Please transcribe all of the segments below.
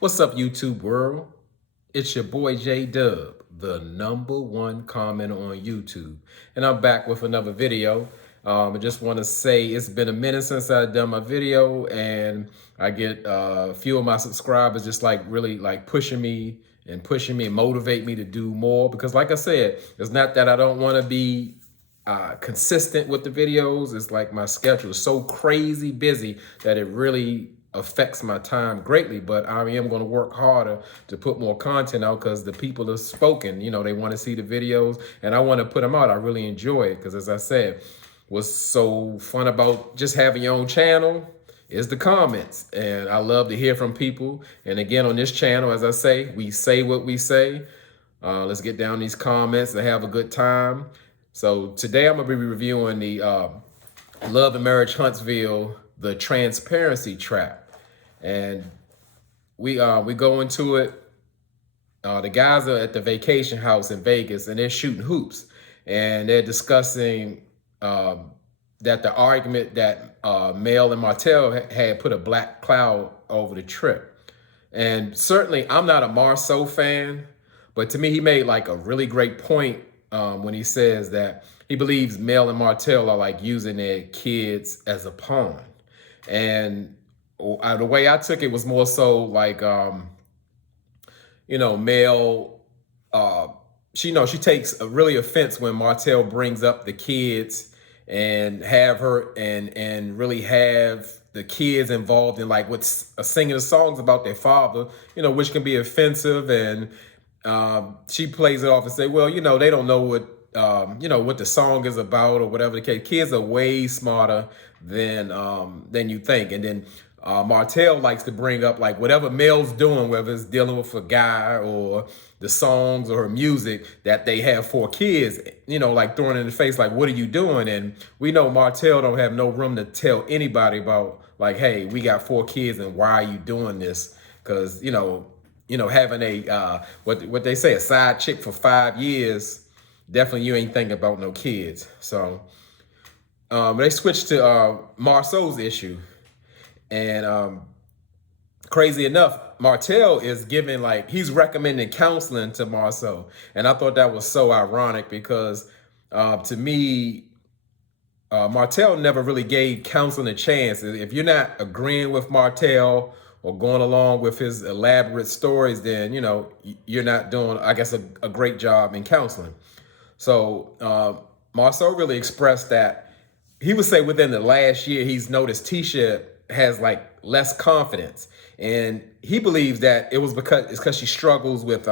What's up, YouTube world? It's your boy J Dub, the #1 comment on YouTube, and I'm back with another video. I just want to say it's been a minute since I've done my video, and I get a few of my subscribers just like really like pushing me and motivate me to do more. Because, like I said, it's not that I don't want to be consistent with the videos. It's like my schedule is so crazy busy that it really affects my time greatly, but I am going to work harder to put more content out because the people have spoken. They want to see the videos and I want to put them out. I really enjoy it because, as I said, what's so fun about just having your own channel is the comments, and I love to hear from people. And again, on this channel, as I say, we say what we say. Let's get down these comments and have a good time. So today I'm going to be reviewing the Love and Marriage Huntsville, the transparency trap. And we go into it. The guys are at the vacation house in Vegas and they're shooting hoops, and they're discussing that the argument that Mel and Martell had put a black cloud over the trip. And certainly I'm not a Marceau fan, but to me he made like a really great point when he says that he believes Mel and Martell are like using their kids as a pawn. And the way I took it was more so like, Mel, she takes a really offense when Martell brings up the kids and have her and really have the kids involved in like what's singing the songs about their father, which can be offensive. And she plays it off and say, well, they don't know what the song is about or whatever the case. Kids are way smarter than you think. And then Martell likes to bring up like whatever Mel's doing, whether it's dealing with a guy or the songs or her music, that they have 4 kids, like throwing in the face, like, what are you doing? And we know Martell don't have no room to tell anybody about like, hey, we got 4 kids and why are you doing this? Because, having a, what they say, a side chick for 5 years, definitely you ain't thinking about no kids. So they switched to Marceau's issue. And crazy enough, Martell is giving he's recommending counseling to Marceau. And I thought that was so ironic because to me, Martell never really gave counseling a chance. If you're not agreeing with Martell or going along with his elaborate stories, then, you're not doing, I guess, a great job in counseling. So Marceau really expressed that he would say within the last year, he's noticed Tisha has less confidence. And he believes that it was because she struggles with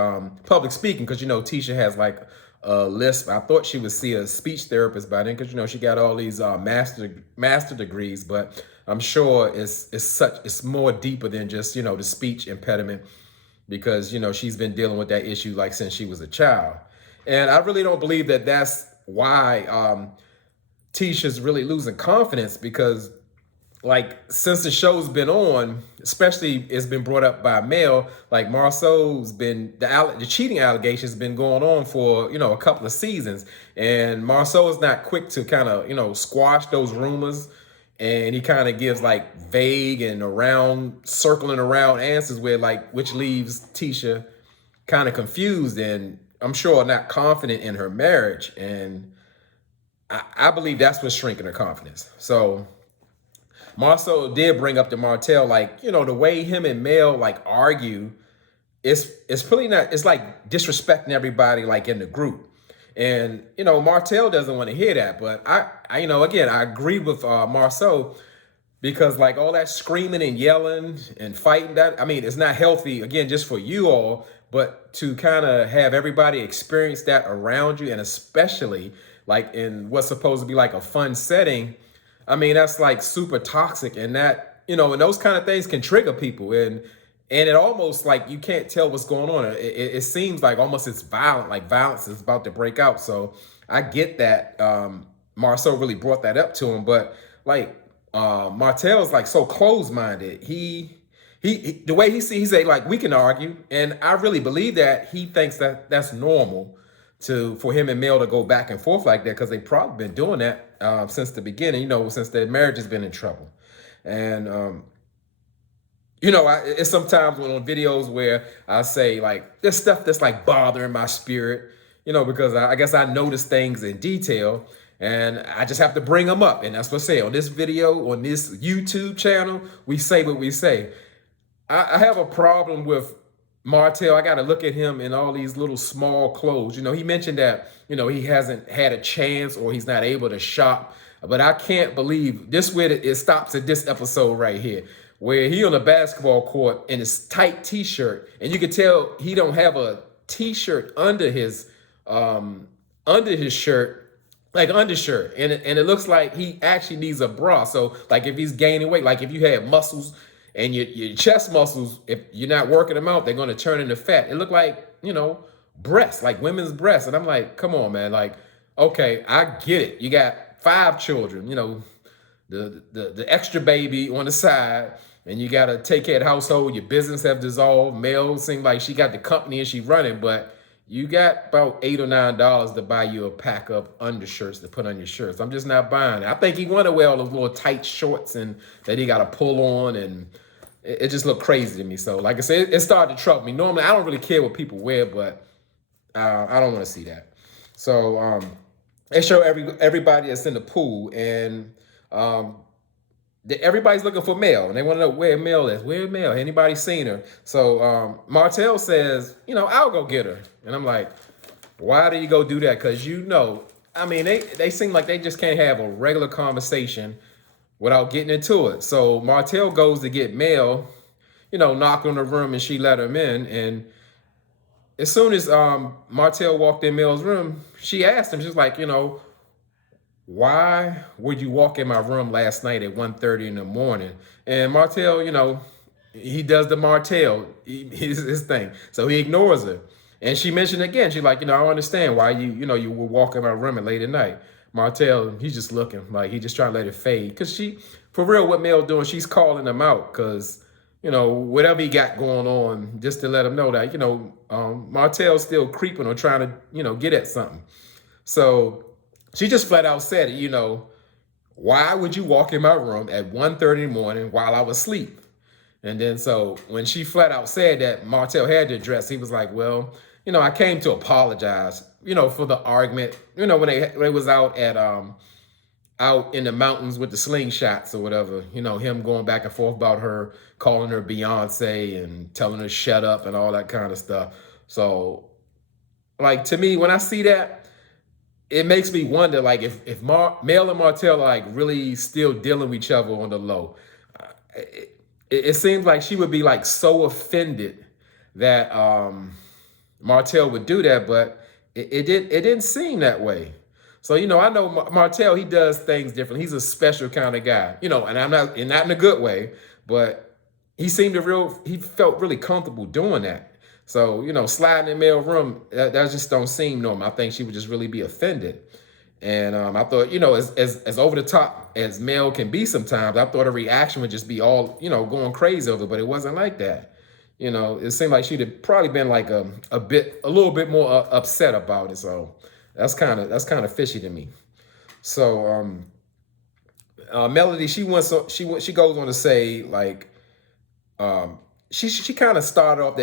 public speaking, because, Tisha has a lisp. I thought she would see a speech therapist by then because, she got all these master degrees, but I'm sure it's more deeper than just, the speech impediment, because, she's been dealing with that issue since she was a child. And I really don't believe that that's why Tisha's really losing confidence, because since the show's been on, especially it's been brought up by Mel, Marceau's been, the cheating allegations been going on for, a couple of seasons. And Marceau is not quick to kind of, squash those rumors. And he kind of gives vague and circling around answers which leaves Tisha kind of confused and I'm sure not confident in her marriage. And I believe that's what's shrinking her confidence. So Marceau did bring up to Martell, the way him and Mel argue, it's really not, it's disrespecting everybody in the group. And, Martell doesn't want to hear that. But I again, I agree with Marceau, because all that screaming and yelling and fighting, it's not healthy, again, just for you all, but to kind of have everybody experience that around you, and especially in what's supposed to be a fun setting. That's super toxic, and that, and those kind of things can trigger people. And it almost you can't tell what's going on. It seems almost it's violent, violence is about to break out. So I get that Marceau really brought that up to him, but Martell's so closed-minded. He the way he sees, he say we can argue, and I really believe that he thinks that that's normal for him and Mel to go back and forth like that, because they've probably been doing that since the beginning, since their marriage has been in trouble. And It's sometimes when on videos where I say like there's stuff that's like bothering my spirit, because I guess I notice things in detail and I just have to bring them up. And that's what I say on this video, on this YouTube channel, we say what we say. I have a problem with Martell. I got to look at him in all these little small clothes. He mentioned that, he hasn't had a chance or he's not able to shop. But I can't believe this where it stops at this episode right here, where he on the basketball court in his tight t-shirt. And you can tell he don't have a t-shirt under his shirt, like undershirt, and it looks like he actually needs a bra. So like if he's gaining weight, like if you had muscles and your chest muscles, if you're not working them out, they're going to turn into fat. It looked like breasts, like women's breasts, and I'm like, come on, man. Like, okay, I get it. You got 5 children, the extra baby on the side, and you got to take care of the household. Your business have dissolved. Mel seemed like she got the company and she running, but you got about $8 or $9 to buy you a pack of undershirts to put on your shirts. I'm just not buying it. I think he want to wear all those little tight shorts and that he got to pull on, and it just looked crazy to me. So like I said, it started to trouble me. Normally, I don't really care what people wear, but I don't want to see that. So they show everybody that's in the pool, and everybody's looking for Mel, and they want to know where Mel is. Where Mel? Anybody seen her? So Martell says, I'll go get her. And I'm like, why do you go do that? Because I mean, they seem like they just can't have a regular conversation without getting into it. So Martell goes to get Mel, knock on the room, and she let him in. And as soon as Martell walked in Mel's room, she asked him, she's like, why would you walk in my room last night at 1:30 in the morning? And Martell, he does the Martell, his thing. So he ignores her. And she mentioned again, she's like, I don't understand why you would walk in my room at late at night. Martell, he's just looking like he just trying to let it fade. Because for real, what Mel doing, she's calling him out because, whatever he got going on, just to let him know that, Martell's still creeping or trying to, get at something. So she just flat out said it, why would you walk in my room at 1:30 in the morning while I was asleep? And then so when she flat out said that, Martell had to address, he was like, well, I came to apologize, for the argument, when they was out in the mountains with the slingshots or whatever, him going back and forth about her, calling her Beyonce and telling her shut up and all that kind of stuff. So like, to me, when I see that, it makes me wonder, like, if Mel and Martell are like really still dealing with each other on the low. It seems like she would be like so offended that Martell would do that, but it didn't seem that way. So I know Martell, he does things different. He's a special kind of guy, and I'm not in a good way, but he felt really comfortable doing that. So, sliding in Mel's room, that just don't seem normal. I think she would just really be offended. And I thought, as over the top as Mel can be sometimes, I thought her reaction would just be all, going crazy over it, but it wasn't like that. It seemed like she'd have probably been like a little bit more upset about it. So that's kind of fishy to me. So Melody, she goes on to say like, she kind of started off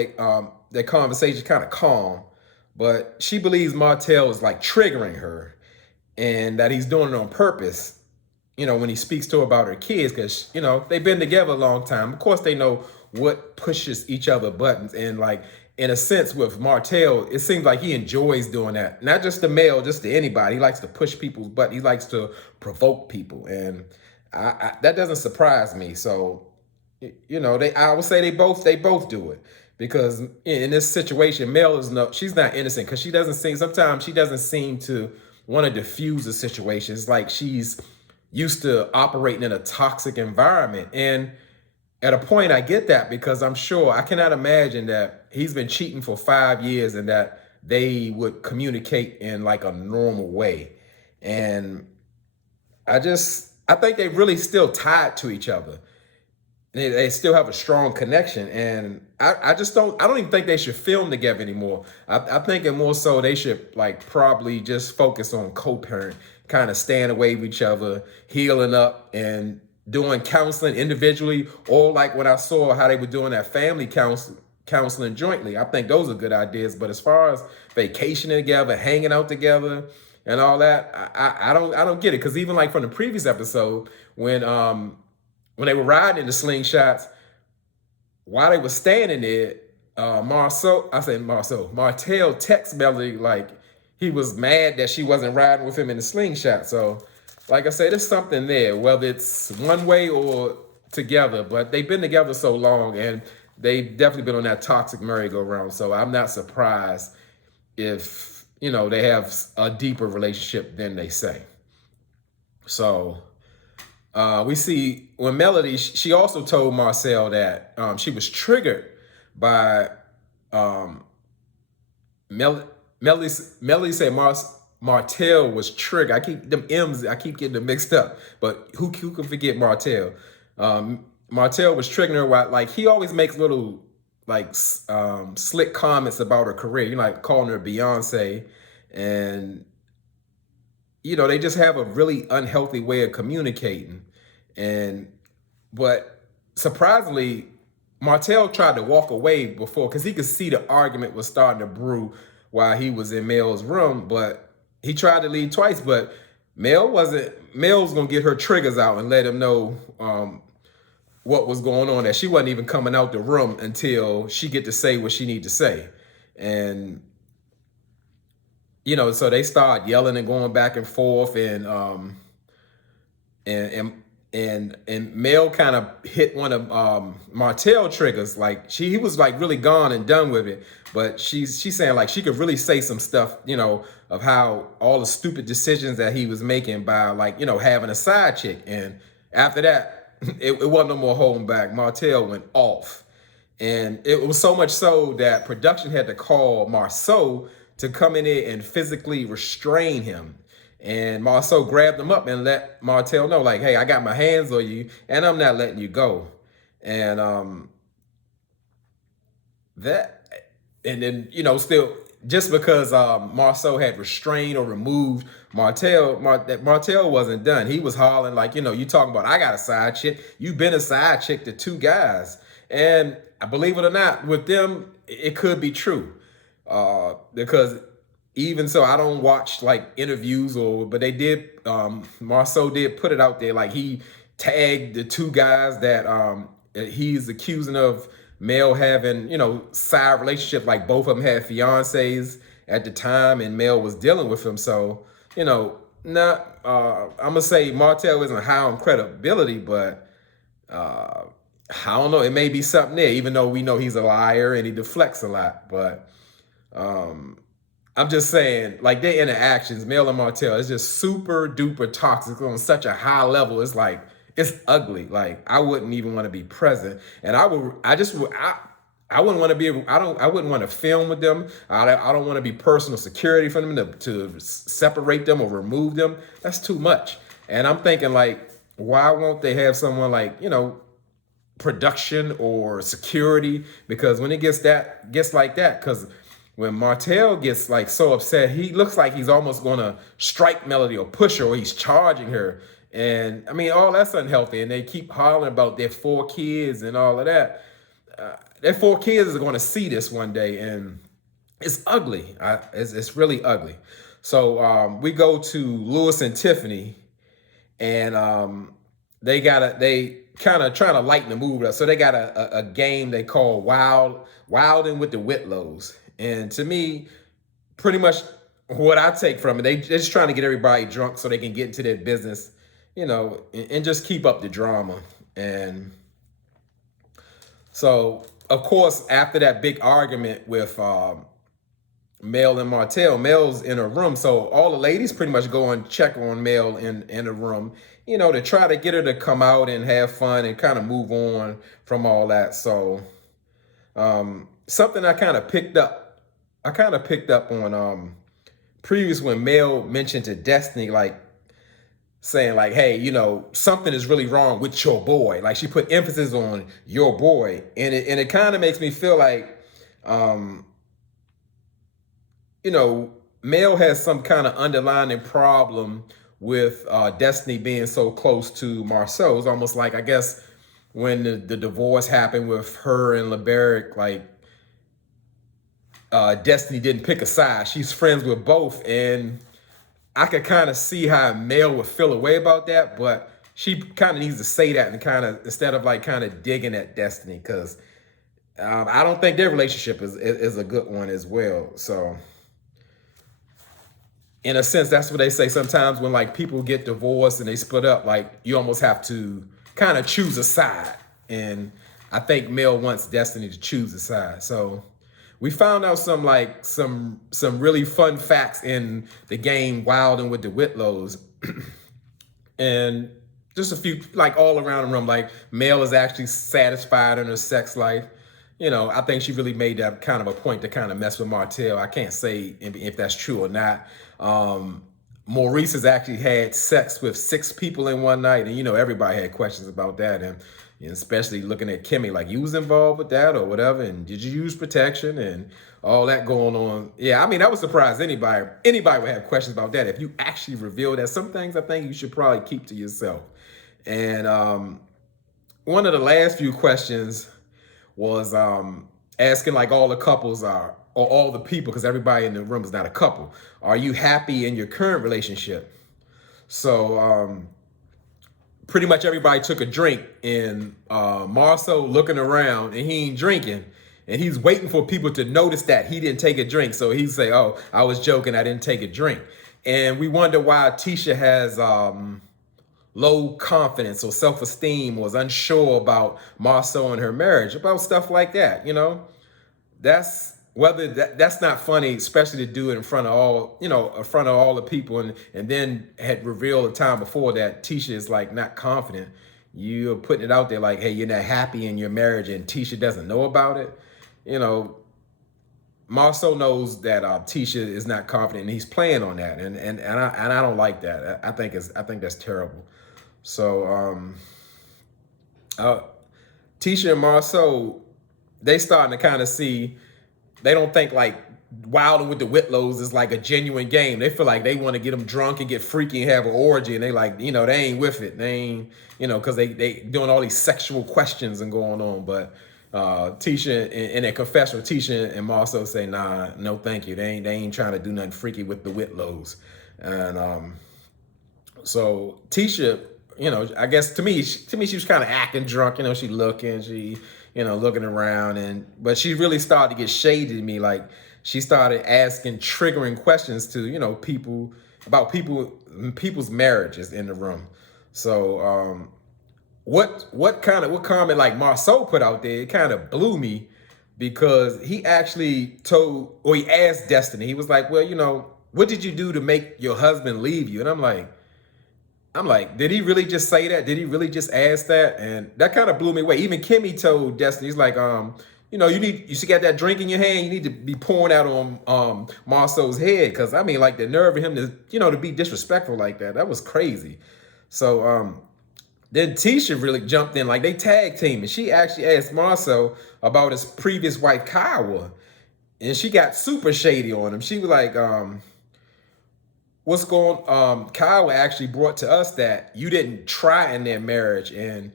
that conversation kind of calm, but she believes Martell is like triggering her and that he's doing it on purpose, when he speaks to her about her kids, because, they've been together a long time. Of course, they know what pushes each other buttons. And like, in a sense with Martell, it seems like he enjoys doing that. Not just to Mel, just to anybody. He likes to push people's buttons. He likes to provoke people. And that doesn't surprise me. So, I would say they both do it, because in this situation, Mel she's not innocent, because sometimes she doesn't seem to want to diffuse the situation. It's like she's used to operating in a toxic environment. And at a point, I get that, because I cannot imagine that he's been cheating for 5 years and that they would communicate in like a normal way. And I think they really still tied to each other. They still have a strong connection, and I don't even think they should film together anymore. I think it more so they should like probably just focus on co-parent, kind of staying away from each other, healing up, and doing counseling individually, or like when I saw how they were doing that family counseling jointly. I think those are good ideas. But as far as vacationing together, hanging out together, and all that, I don't get it. Because even like from the previous episode, when they were riding in the slingshots, while they were standing there, Martell text Melody like he was mad that she wasn't riding with him in the slingshot. So, like I said, there's something there, whether it's one way or together. But they've been together so long, and they've definitely been on that toxic merry-go-round. So I'm not surprised if they have a deeper relationship than they say. So we see when Melody, she also told Marcel that she was triggered by Melody said Martell was triggered. I keep them M's, I keep getting them mixed up. But who can forget Martell? Martell was triggering her while, like, he always makes little like slick comments about her career, like calling her Beyonce, and they just have a really unhealthy way of communicating. But surprisingly, Martell tried to walk away before, because he could see the argument was starting to brew while he was in Mel's room. But he tried to leave twice, but Mel's gonna get her triggers out and let him know what was going on, that she wasn't even coming out the room until she get to say what she need to say. And so they start yelling and going back and forth, and Mel kind of hit one of Martell triggers. Like he was like really gone and done with it, but she's saying like she could really say some stuff, of how all the stupid decisions that he was making by, like, having a side chick. And after that, it wasn't no more holding back. Martell went off, and it was so much so that production had to call Marceau to come in there and physically restrain him. And Marceau grabbed him up and let Martell know, like, hey, I got my hands on you and I'm not letting you go. And then, still, just because Marceau had restrained or removed Martell, Martell wasn't done. He was hollering like, you talking about, I got a side chick. You've been a side chick to two guys. And believe it or not, with them, it could be true. Because even so, I don't watch like interviews, but they did, Marceau did put it out there. Like he tagged the two guys that he's accusing of Mel having, side relationship. Like both of them had fiancés at the time, and Mel was dealing with him. So, I'm gonna say Martell isn't high on credibility, but I don't know. It may be something there, even though we know he's a liar and he deflects a lot. But I'm just saying, like, their interactions, Mel and Martell, is just super duper toxic on such a high level. It's like, it's ugly. Like, I wouldn't even want to be present. And I wouldn't want to be, I wouldn't want to film with them. I don't want to be personal security for them to separate them or remove them. That's too much. And I'm thinking, like, why won't they have someone like, production or security? Because when it gets like that, because when Martell gets like so upset, he looks like he's almost gonna strike Melody or push her, or he's charging her. And I mean, all that's unhealthy. And they keep hollering about their 4 kids and all of that. Their 4 kids are gonna see this one day, and it's ugly. It's really ugly. So we go to Lewis and Tiffany, and they kind of trying to lighten the mood up. So they got a game they call Wilding with the Whitlows. And to me, pretty much what I take from it, they're just trying to get everybody drunk so they can get into their business, and just keep up the drama. And so, of course, after that big argument with Mel and Martell, Mel's in a room. So all the ladies pretty much go and check on Mel in a room, to try to get her to come out and have fun and kind of move on from all that. So something I kind of picked up on previous, when Mel mentioned to Destiny, like saying like, hey, something is really wrong with your boy. Like she put emphasis on your boy. And it kind of makes me feel like, Mel has some kind of underlying problem with Destiny being so close to Marceau. It was almost like, I guess, when the divorce happened with her and LeBeric, like Destiny didn't pick a side. She's friends with both, and I could kind of see how Mel would feel a way about that, but she kind of needs to say that and kind of, instead of like kind of digging at Destiny, because I don't think their relationship is a good one as well. So in a sense, that's what they say sometimes when like people get divorced and they split up, like you almost have to kind of choose a side. And I think Mel wants Destiny to choose a side. So we found out some really fun facts in the game Wilding with the Whitlows. And just a few, like all around the room, like Mel is actually satisfied in her sex life. You know, I think she really made that kind of a point to kind of mess with Martell. I can't say if that's true or not. Maurice has actually had sex with 6 people in one night, and you know everybody had questions about that, and especially looking at Kimmy, like, you was involved with that or whatever, and did you use protection and all that going on? Yeah, I mean, I was surprised anybody would have questions about that. If you actually reveal that, some things I think you should probably keep to yourself. And one of the last few questions was asking like all the couples are, or all the people, because everybody in the room is not a couple, are you happy in your current relationship? So pretty much everybody took a drink, and Marceau looking around and he ain't drinking, and he's waiting for people to notice that he didn't take a drink. So he'd say, oh, I was joking, I didn't take a drink. And we wonder why Tisha has low confidence or self-esteem, was unsure about Marceau and her marriage, about stuff like that. You know, that's not funny, especially to do it in front of all, you know, in front of all the people, and then had revealed the time before that Tisha is like not confident. You're putting it out there like, hey, you're not happy in your marriage, and Tisha doesn't know about it. You know, Marceau knows that Tisha is not confident, and he's playing on that, and I don't like that. I think that's terrible. So Tisha and Marceau, they starting to kind of see, they don't think like Wilding with the Whitlows is like a genuine game. They feel like they want to get them drunk and get freaky and have an orgy, and they like, you know, they ain't with it. They ain't, you know, because they doing all these sexual questions and going on. But Tisha, in a confessional, Tisha and Marceau say, nah, no thank you. They ain't trying to do nothing freaky with the Whitlows. And so Tisha, you know, I guess to me she was kind of acting drunk. You know, she looking around, but she really started to get shady to me. Like, she started asking triggering questions to, you know, people about people's marriages in the room. So what comment like Marceau put out there, it kind of blew me, because he actually he asked Destiny. He was like, well, you know, what did you do to make your husband leave you? And I'm like, did he really just say that? Did he really just ask that? And that kind of blew me away. Even Kimmy told Destiny, he's like, you know, you should get that drink in your hand. You need to be pouring out on Marceau's head. Because, I mean, like, the nerve of him to, you know, to be disrespectful like that. That was crazy. So then Tisha really jumped in. Like, they tag team. And she actually asked Marceau about his previous wife, Kyle. And she got super shady on him. She was like, what's going on? Kyle actually brought to us that you didn't try in their marriage. And,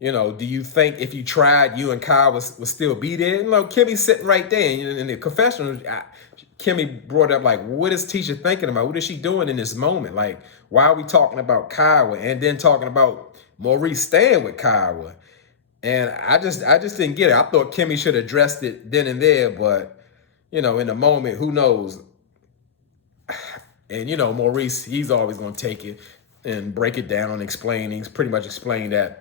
you know, do you think if you tried, you and Kyle would still be there? You know, Kimmy's sitting right there. And in the confessional, Kimmy brought up, like, what is Tisha thinking about? What is she doing in this moment? Like, why are we talking about Kyle and then talking about Maurice staying with Kyle? And I just didn't get it. I thought Kimmy should have addressed it then and there. But, you know, in the moment, who knows? And, you know, Maurice, he's always going to take it and break it down and explain. He's pretty much explained that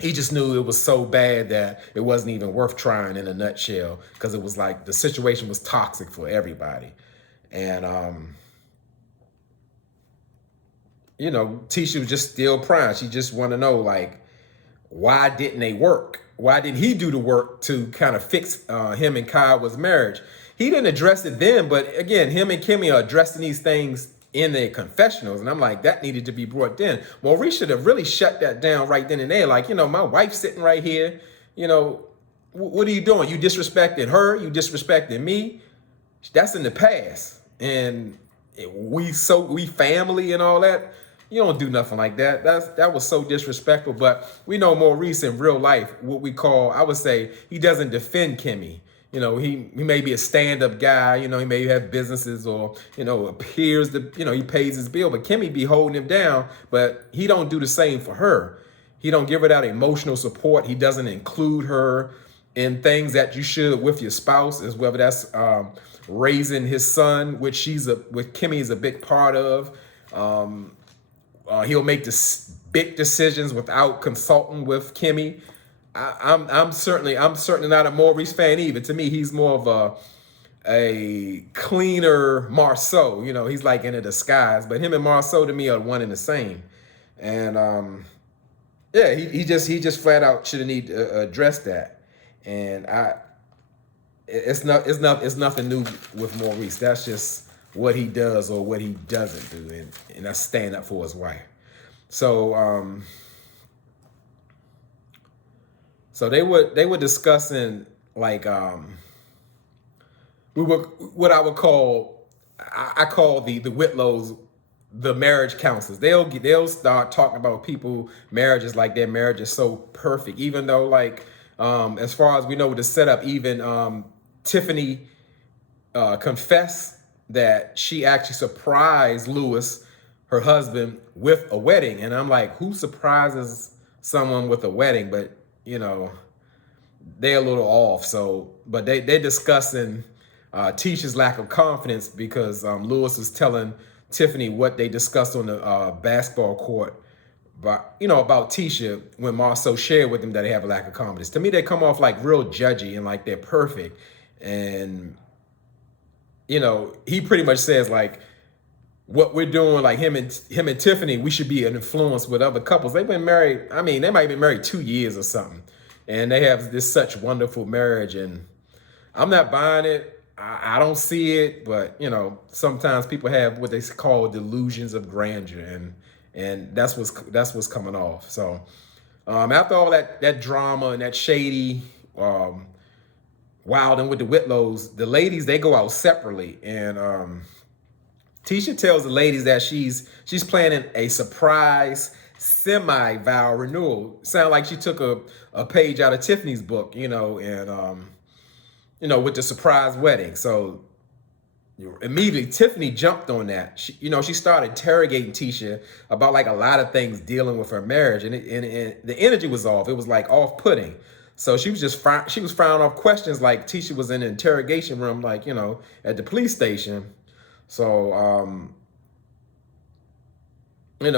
he just knew it was so bad that it wasn't even worth trying, in a nutshell, because it was like the situation was toxic for everybody. And, you know, Tisha was just still prying. She just want to know, like, why didn't they work? Why didn't he do the work to kind of fix him and Kyle's marriage? He didn't address it then, but again, him and Kimmy are addressing these things in their confessionals, and I'm like, that needed to be brought in. Maurice should have really shut that down right then and there. Like, you know, my wife's sitting right here. You know, what are you doing? You disrespecting her? You disrespecting me? That's in the past, and we family and all that. You don't do nothing like that. That was so disrespectful. But we know Maurice in real life, what we call, I would say, he doesn't defend Kimmy. He may be a stand-up guy. He may have businesses, or appears to, he pays his bill. But Kimmy be holding him down. But he don't do the same for her. He don't give her that emotional support. He doesn't include her in things that you should with your spouse, as whether that's raising his son, which Kimmy is a big part of. He'll make big decisions without consulting with Kimmy. I'm certainly not a Maurice fan either. To me, he's more of a cleaner Marceau. He's like in a disguise. But him and Marceau to me are one and the same. And yeah, he just flat out should have need to address that. And it's nothing new with Maurice. That's just what he does or what he doesn't do, and that's stand up for his wife. So so they were discussing like what I would call, I call the Whitlows the marriage counselors. They'll start talking about people marriages like their marriage is so perfect, even though like as far as we know with the setup, even Tiffany confessed that she actually surprised Lewis, her husband, with a wedding. And I'm like, who surprises someone with a wedding? But they're a little off. So, but they're discussing Tisha's lack of confidence because Lewis was telling Tiffany what they discussed on the basketball court, but about Tisha, when Marceau shared with them that they have a lack of confidence. To me, they come off like real judgy and like they're perfect. And he pretty much says like what we're doing, like him and Tiffany, we should be an influence with other couples. They've been married. I mean, they might have been married 2 years or something, and they have this such wonderful marriage. And I'm not buying it. I don't see it, but sometimes people have what they call delusions of grandeur, and that's what's coming off. So after all that drama and that shady wilding with the Whitlows, the ladies, they go out separately, and Tisha tells the ladies that she's planning a surprise semi-vow renewal. Sound like she took a page out of Tiffany's book, and with the surprise wedding. So immediately Tiffany jumped on that. She started interrogating Tisha about like a lot of things dealing with her marriage, and the energy was off. It was like off-putting. So she was firing off questions like Tisha was in the interrogation room, like at the police station. So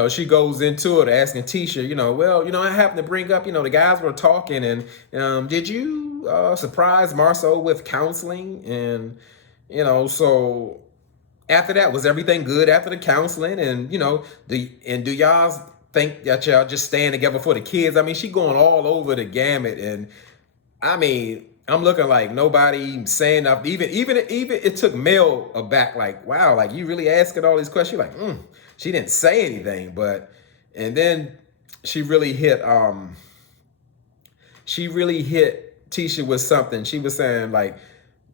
she goes into it asking Tisha, well, I happened to bring up, the guys were talking, and did you surprise Marceau with counseling? And so after that, was everything good after the counseling? And do y'all think that y'all just staying together for the kids? I mean, she going all over the gamut, and I mean, I'm looking like nobody saying nothing. Even it took Mel aback, like, wow, like you really asking all these questions. You're like, she didn't say anything, and then she really hit Tisha with something. She was saying like,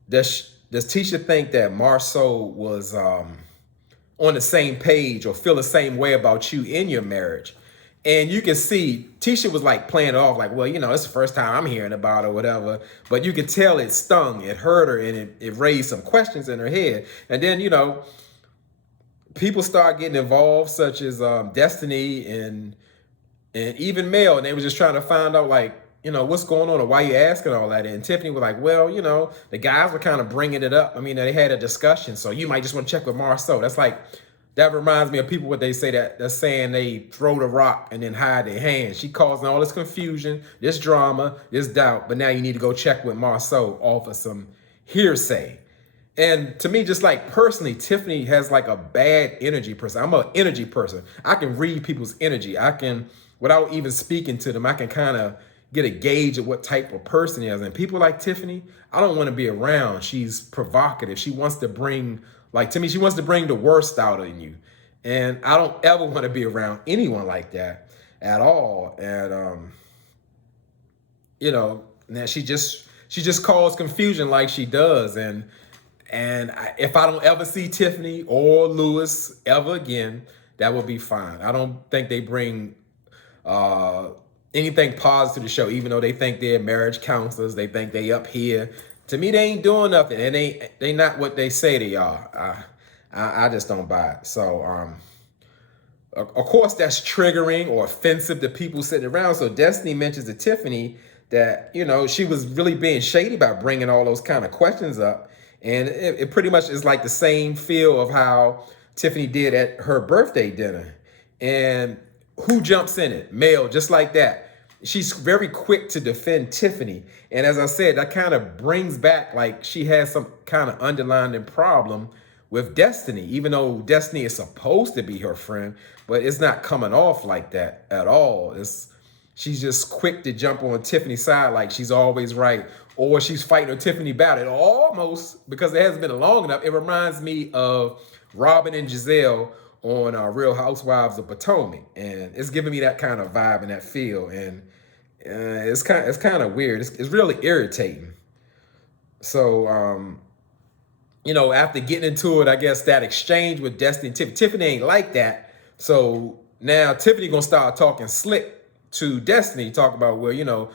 does Tisha think that Marceau was on the same page or feel the same way about you in your marriage? And you can see Tisha was like playing it off like, well, it's the first time I'm hearing about it or whatever. But you could tell it stung, it hurt her, and it raised some questions in her head. And then, people start getting involved, such as Destiny and even Mel, and they were just trying to find out like, what's going on or why you asking all that. And Tiffany was like, well, the guys were kind of bringing it up. I mean, they had a discussion, so you might just want to check with Marceau. That reminds me of people, what they say, they're saying they throw the rock and then hide their hands. She causing all this confusion, this drama, this doubt, but now you need to go check with Marceau off of some hearsay. And to me, just like personally, Tiffany has like a bad energy person. I'm an energy person. I can read people's energy. I can, without even speaking to them, I can kind of get a gauge of what type of person he is. And people like Tiffany, I don't want to be around. She's provocative. She wants to bring, like to me, she wants to bring the worst out in you. And I don't ever want to be around anyone like that at all. And, now she just caused confusion like she does. And if I don't ever see Tiffany or Lewis ever again, that would be fine. I don't think they bring anything positive to the show, even though they think they're marriage counselors. They think they up here. To me, they ain't doing nothing, and they not what they say they are. I just don't buy it. So of course, that's triggering or offensive to people sitting around. So Destiny mentions to Tiffany that, you know, she was really being shady about bringing all those kind of questions up. And it pretty much is like the same feel of how Tiffany did at her birthday dinner. And who jumps in it? Mel, just like that. She's very quick to defend Tiffany. And as I said, that kind of brings back like she has some kind of underlying problem with Destiny, even though Destiny is supposed to be her friend, but it's not coming off like that at all. She's just quick to jump on Tiffany's side like she's always right, or she's fighting a Tiffany battle. It almost, because it hasn't been long enough, it reminds me of Robin and Giselle on Real Housewives of Potomac, and it's giving me that kind of vibe and that feel, and it's kind of weird. It's really irritating. So you know, after getting into it, I guess that exchange with Destiny and Tiffany ain't like that. So now Tiffany gonna start talking slick to Destiny, talk about, well, you know,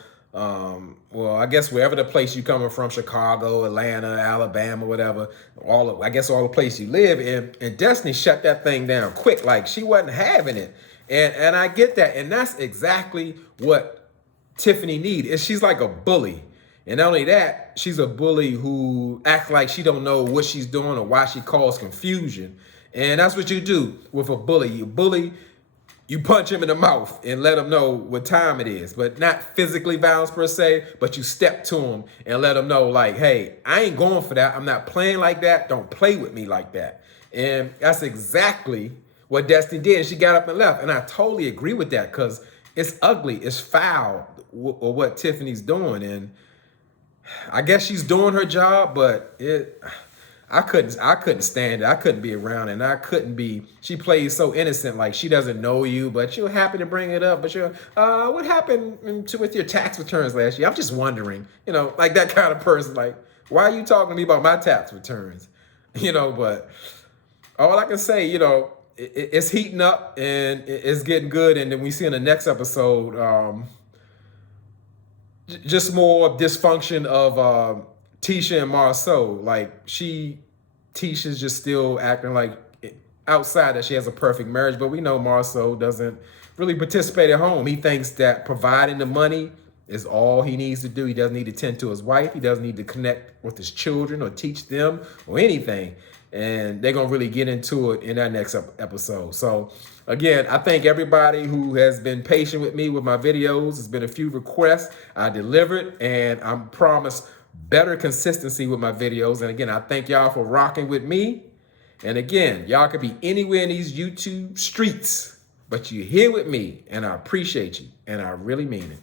well, I guess wherever the place you coming from, Chicago, Atlanta, Alabama, whatever, all the place you live in, and Destiny shut that thing down quick, like she wasn't having it. And I get that, and that's exactly what Tiffany needs. She's like a bully. And not only that, she's a bully who acts like she don't know what she's doing or why she caused confusion. And that's what you do with a bully. You punch him in the mouth and let him know what time it is, but not physically violence per se, but you step to him and let him know like, hey, I ain't going for that. I'm not playing like that. Don't play with me like that. And that's exactly what Destiny did. She got up and left. And I totally agree with that, because it's ugly. It's foul or what Tiffany's doing. And I guess she's doing her job, but I couldn't stand it. I couldn't be around it. And she plays so innocent, like she doesn't know you, but you're happy to bring it up. But what happened with your tax returns last year? I'm just wondering, you know, like that kind of person, like, why are you talking to me about my tax returns? You know, but all I can say, you know, it's heating up and it's getting good. And then we see in the next episode, just more dysfunction of Tisha and Marceau. Like Tisha's just still acting like outside that she has a perfect marriage, but we know Marceau doesn't really participate at home. He thinks that providing the money is all he needs to do. He doesn't need to tend to his wife. He doesn't need to connect with his children or teach them or anything. And they're going to really get into it in that next episode. So again, I thank everybody who has been patient with me with my videos. There's been a few requests. I delivered, and I promise better consistency with my videos. And again, I thank y'all for rocking with me. And again, y'all could be anywhere in these YouTube streets, but you're here with me, and I appreciate you, and I really mean it.